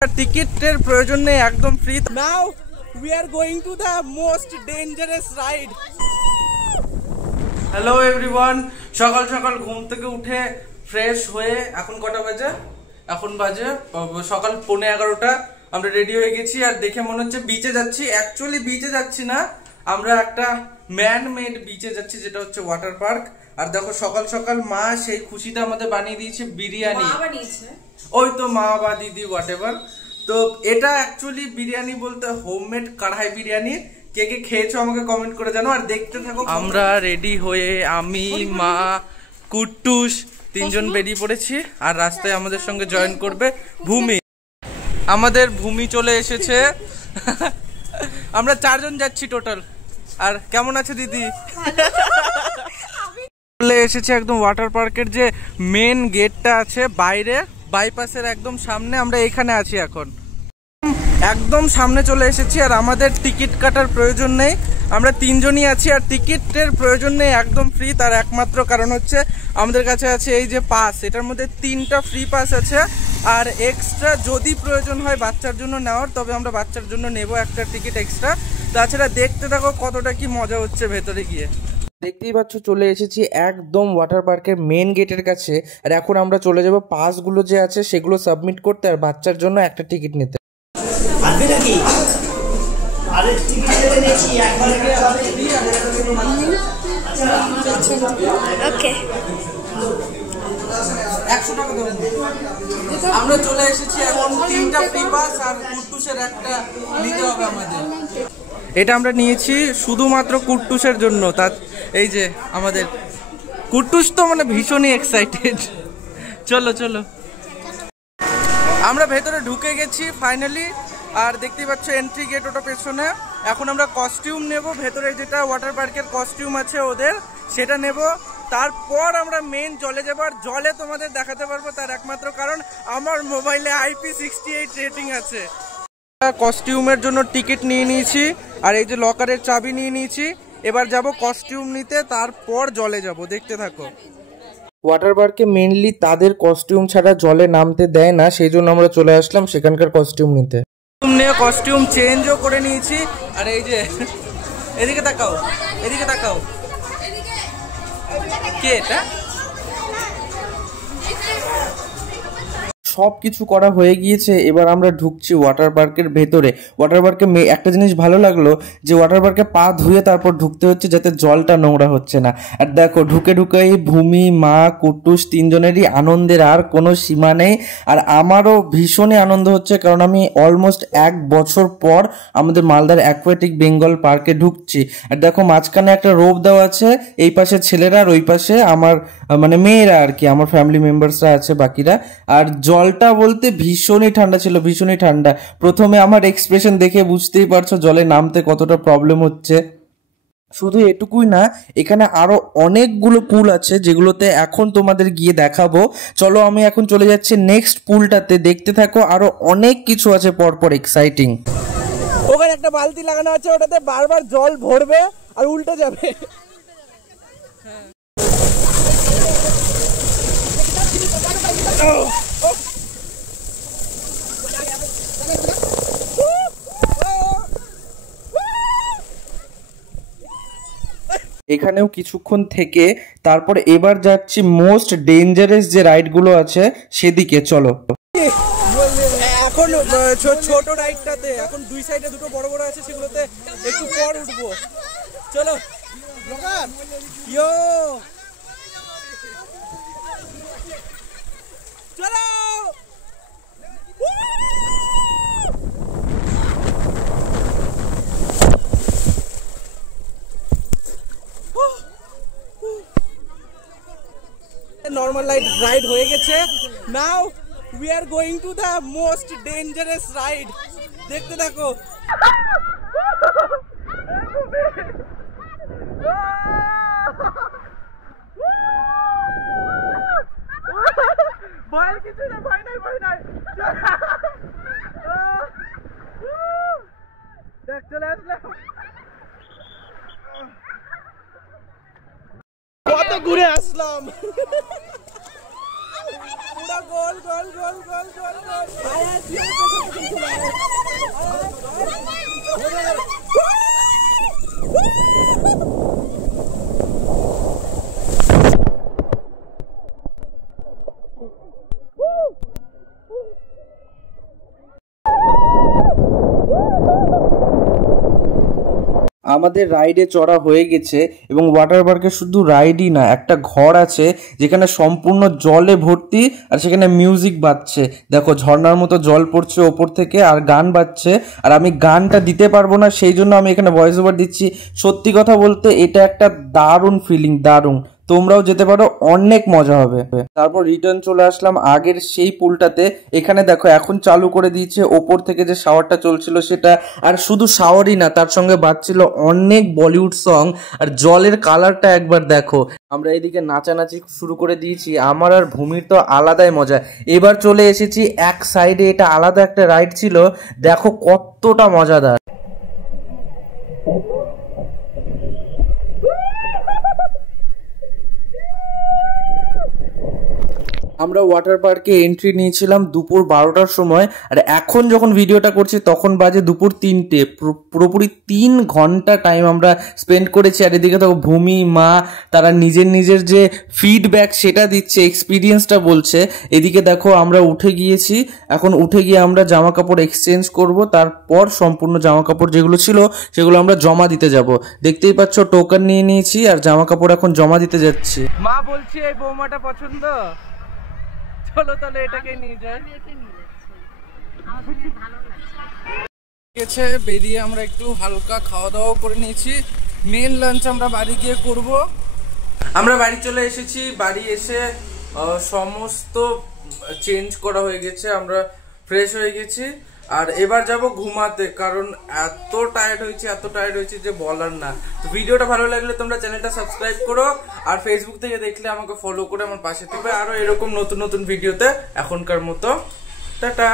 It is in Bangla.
টিকিটের প্রয়োজন নেই, একদম free. Now we are going to the most dangerous ride. Hello everyone, সকাল সকাল ঘুম থেকে উঠে ফ্রেশ হয়ে এখন কটা বাজে? এখন বাজে সকাল 11:15। আমরা রেডি হয়ে গেছি আর দেখে মনে হচ্ছে বিচে যাচ্ছি। অ্যাকচুয়ালি বিচে যাচ্ছি না, আমরা একটা ম্যান মেড বিচে যাচ্ছি, যেটা হচ্ছে ওয়াটার পার্ক। আর দেখো সকাল সকাল মা সেই খুশিটা আমাদের বানিয়ে দিয়েছে বিরিয়ানি। ওই তো মা বা দিদি হোয়াট এভার। তো এটা অ্যাকচুয়ালি বিরিয়ানি বলতে হোমমেড কড়াই বিরিয়ানি। কে কে খেয়েছো আমাকে কমেন্ট করে জানো। আর দেখতে থাকো। আমরা রেডি হয়ে আমি, মা, কুট্টুস তিনজন বেরিয়ে পড়েছি। আর রাস্তায় আমাদের সঙ্গে জয়েন করবে ভূমি। আমাদের ভূমি চলে এসেছে। আমরা 4 জন যাচ্ছি টোটাল। আর কেমন আছে দিদি? চলে এসেছে একদম ওয়াটার পার্কের যে মেন গেটটা আছে বাইরে, বাইপাসের একদম সামনে। আমরা এখানে আছি এখন, একদম সামনে চলে এসেছি। আর আমাদের টিকিট কাটার প্রয়োজন নেই, আমরা 3 জনই আছি। আর টিকিটের প্রয়োজন নেই, একদম ফ্রি। তার একমাত্র কারণ হচ্ছে আমাদের কাছে আছে এই যে পাস। এটার মধ্যে 3টা ফ্রি পাস আছে। আর এক্সট্রা যদি প্রয়োজন হয় বাচ্চার জন্য নেওয়ার, তবে আমরা বাচ্চার জন্য নেব একটা টিকিট এক্সট্রা। তাছাড়া দেখতে থাকো কতটা কি মজা হচ্ছে ভেতরে গিয়ে। দেখতেই পাচ্ছ চলে এসেছি একদম ওয়াটার পার্কের মেন গেটের কাছে। আর এখন আমরা চলে যাব পাসগুলো যে আছে সেগুলো সাবমিট করতে, আর বাচ্চার জন্য একটা টিকিট নিতে। আমরা চলে এসেছি এখন 3টা ফ্রি পাস আর কুট্টুসের একটা নিতে হবে আমাদের। এটা আমরা নিয়েছি শুধুমাত্র কুট্টুসের জন্য। তার এই যে আমাদের কুট্টুস তো মানে ভীষণই এক্সাইটেড। চলো চলো, আমরা ভেতরে ঢুকে গেছি ফাইনালি। আর দেখতেই পাচ্ছ এন্ট্রি গেট ওটা পেছনে। এখন আমরা কস্টিউম নেব, ভেতরে যেটা ওয়াটার পার্কের কস্টিউম আছে ওদের, সেটা নেব। তারপর আমরা মেন জলে যাবো। আর জলে তোমাদের দেখাতে পারবো, তার একমাত্র কারণ আমার মোবাইলে IP68 রেটিং আছে। কস্টিউমের জন্য টিকিট নিয়ে নিয়েছি, আর এই যে লকারের চাবি নিয়ে নিয়েছি। এবার যাব কস্টিউম নিতে, তারপর জলে যাব। দেখতে থাকো। ওয়াটার পার্কে মেনলি তাদের কস্টিউম ছাড়া জলে নামতে দেয় না, সেই জন্য আমরা চলে আসলাম সেখানকার কস্টিউম নিতে। কস্টিউম চেঞ্জও করে নিয়েছি। আর এই যে এদিকে তাকাও, এদিকে তাকাও, কে এটা? সব কিছু করা হয়ে গিয়েছে, এবার আমরা ঢুকছি ওয়াটার পার্কের ভেতরে। ওয়াটার পার্কে একটা জিনিস ভালো লাগলো যে ওয়াটার পার্কে পা ধুয়ে তারপর ঢুকতে হচ্ছে, যাতে জলটা নোংরা হচ্ছে না। আর দেখো ঢুকে ঢুকেই ভূমি, মা, কুট্টুস 3 জনেরই আনন্দের আর কোনো সীমা নেই। আর আমারও ভীষণই আনন্দ হচ্ছে, কারণ আমি অলমোস্ট 1 বছর পর আমাদের মালদার অ্যাকুয়াটিক বেঙ্গল পার্কে ঢুকছি। আর দেখো মাঝখানে একটা রোপ দেওয়া আছে, এই পাশে ছেলেরা আর ওই পাশে আমার মানে মেয়েরা আর কি, আমার ফ্যামিলি মেম্বার্সরা আছে বাকিরা। আর জলটা বলতে ভীষণই ঠান্ডা ছিল, ভীষণই ঠান্ডা। প্রথমে আমার এক্সপ্রেশন দেখে বুঝতেই পারছো জলে নামতে কতটা প্রবলেম হচ্ছে। শুধু এটুকুই না, এখানে আরো অনেকগুলো পুল আছে যেগুলোতে এখন তোমাদের গিয়ে দেখাবো। চলো আমি এখন চলে যাচ্ছি নেক্সট পুলটাতে, দেখতে থাকো। আরো অনেক কিছু আছে পরপর এক্সাইটিং। ওখানে একটা বালতি লাগানো আছে, ওটাতে বারবার জল ভরবে আর উল্টে যাবে। এখানেও কিছুক্ষণ থেকে তারপর এবার যাচ্ছি মোস্ট ডেঞ্জারাস যে রাইডগুলো আছে সেদিকে। চলো এখন ছোট রাইডটাতে, এখন 2 সাইডে 2টো বড় বড় আছে, সেগুলোতে একটু পর উঠবো। চলো ইয়ো, চলো। নর্মাল রাইড হয়ে গেছে। Now we are going to the most dangerous ride. দেখতে থাকো। ভয়ের কিছু না, ভয় নাই, ভয় নাই। দেখ চলে আসলাম। কত ঘুরে আসলাম, পুরো গোল গোল। আমাদের রাইডে চড়া হয়ে গেছে এবং ওয়াটার পার্কে শুধু রাইডই না, একটা ঘর আছে যেখানে সম্পূর্ণ জলে ভর্তি আর সেখানে মিউজিক বাজছে। দেখো ঝর্ণার মতো জল পড়ছে ওপর থেকে আর গান বাজছে, আর আমি গানটা দিতে পারবো না সেই জন্য আমি এখানে ভয়েস ওভার দিচ্ছি। সত্যি কথা বলতে এটা একটা দারুণ ফিলিং, দারুণ। তোমরাও যেতে পারো, অনেক মজা হবে। তারপর রিটার্ন চলে আসলাম আগের সেই পুলটাতে। এখানে দেখো এখন চালু করে দিয়েছে ওপর থেকে যে শাওয়ারটা চলছিল সেটা, আর শুধু শাওয়ারই না, তার সঙ্গে বাজছিল অনেক বলিউড সং। আর জলের কালারটা একবার দেখো। আমরা এদিকে নাচানাচি শুরু করে দিয়েছি। আমার আর ভূমির তো আলাদাই মজা। এবার চলে এসেছি এক সাইডে, এটা আলাদা একটা রাইড ছিল, দেখো কতটা মজাদার। আমরা ওয়াটার পার্কে এন্ট্রি নিয়েছিলাম দুপুর 12টার সময়, আর এখন যখন ভিডিওটা করছি তখন বাজে দুপুর 3টে। পুরোপুরি 3 ঘন্টা টাইম আমরা স্পেন্ড করেছি। আর এদিকে দেখো ভূমি, মা, তারা নিজের যে ফিডব্যাক সেটা দিচ্ছে, এক্সপিরিয়েন্সটা বলছে। এদিকে দেখো আমরা উঠে গিয়েছি, এখন উঠে গিয়ে আমরা জামা কাপড় এক্সচেঞ্জ করব, তারপর সম্পূর্ণ জামা কাপড় যেগুলো ছিল সেগুলো আমরা জমা দিতে যাব। দেখতেই পাচ্ছ টোকেন নিয়ে নিয়েছি আর জামা কাপড় এখন জমা দিতে যাচ্ছি। মা বলছি এই বৌমাটা পছন্দ, চলো তাহলে এটাকে নিয়ে যাই। বেরিয়ে আমরা একটু হালকা খাওয়া দাওয়া করে নিয়েছি। মেন লাঞ্চ আমরা বাড়ি গিয়ে করব। আমরা বাড়ি চলে এসেছি। বাড়ি এসে সমস্ত চেঞ্জ করা হয়ে গেছে, আমরা ফ্রেশ হয়ে গেছি। আর এবার যাব ঘুমাতে, কারণ এত টায়ার্ড হয়েছে যে বলার না। তো ভিডিওটা ভালো লাগলে তোমরা চ্যানেলটা সাবস্ক্রাইব করো, আর ফেসবুক থেকে দেখলে আমাকে ফলো করে আমার পাশে থাকবে আরো এরকম নতুন ভিডিওতে। এখনকার মতো টাটা।